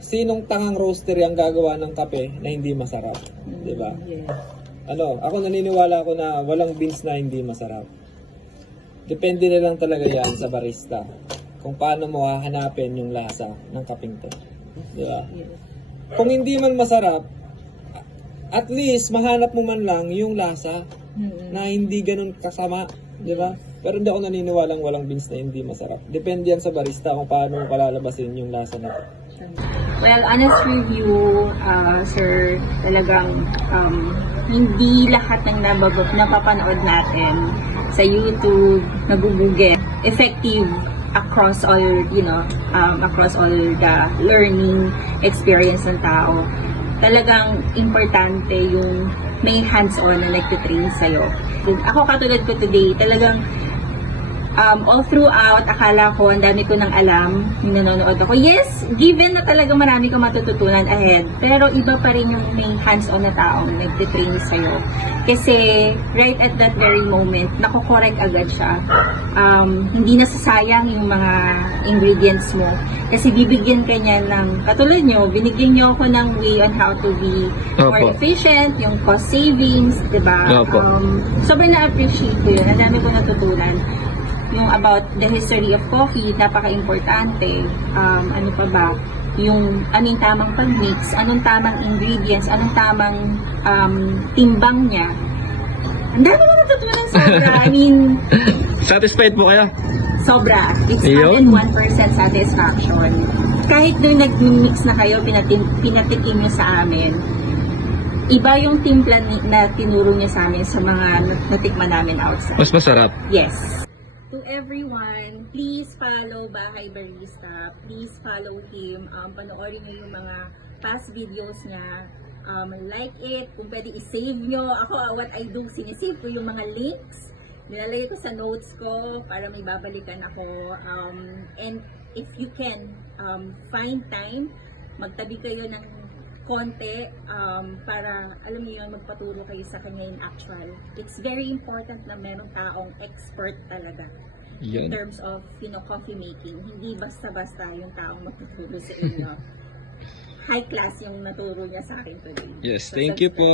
sinong tangang roastery ang gagawa ng kape na hindi masarap? Di ba? Yes. Ako naniniwala ako na walang beans na hindi masarap. Depende na lang talaga yan sa barista. Kung paano mo hahanapin yung lasa ng kapeng to. Di ba? Yes. Kung hindi man masarap, at least mahanap mo man lang yung lasa na hindi ganun kasama. Di ba? Pero hindi ako naniniwalang walang beans na hindi masarap. Depende yan sa barista kung paano mo palalabasin yung lasa na to. Well, honest review, sir, talagang hindi lahat ng napapanood natin sa YouTube, naguguget, effective across all, across all the learning experience ng tao. Talagang importante yung may hands-on na nagtitrain sa'yo. Ako katulad ko today, talagang all throughout, akala ko, ang dami ko nang alam, yung nanonood ako. Yes, given na talaga marami kang matututunan ahead, pero iba pa rin yung may hands-on na taong nagtitrain sa'yo. Kasi, right at that very moment, nakokorek agad siya. Hindi nasasayang yung mga ingredients mo. Kasi bibigyan ka niya ng, katulad nyo, binigyan nyo ako ng way on how to be more efficient, yung cost savings, diba? Sobrang na-appreciate ko yun. Ang dami ko natutunan. Yung about the history of coffee, napaka-importante. Ano pa ba? Yung anong tamang pag-mix, anong tamang ingredients, anong tamang timbang niya. Ang dami ko natutunan sobra. I mean, satisfied po kayo? Sobra. It's 101% satisfaction. Kahit nung nag-mix na kayo, pinatikim niyo sa amin, iba yung timpla na tinuro niya sa amin sa mga natikman namin outside. Mas masarap? Yes. To everyone, please follow Bahay Barista. Please follow him. Panoorin niyo yung mga past videos niya. Like it. Kung pwede i-save nyo. Ako, what I do, sinisave ko yung mga links. Nilalagay ko sa notes ko para may babalikan ako. And if you can find time, magtabi kayo ng konti para, alam niyo yun, magpaturo kayo sa kanya in actual. It's very important na merong taong expert talaga in terms of, coffee making. Hindi basta-basta yung taong magtuturo sa inyo. High class yung naturo niya sa akin today. Yes, thank you po.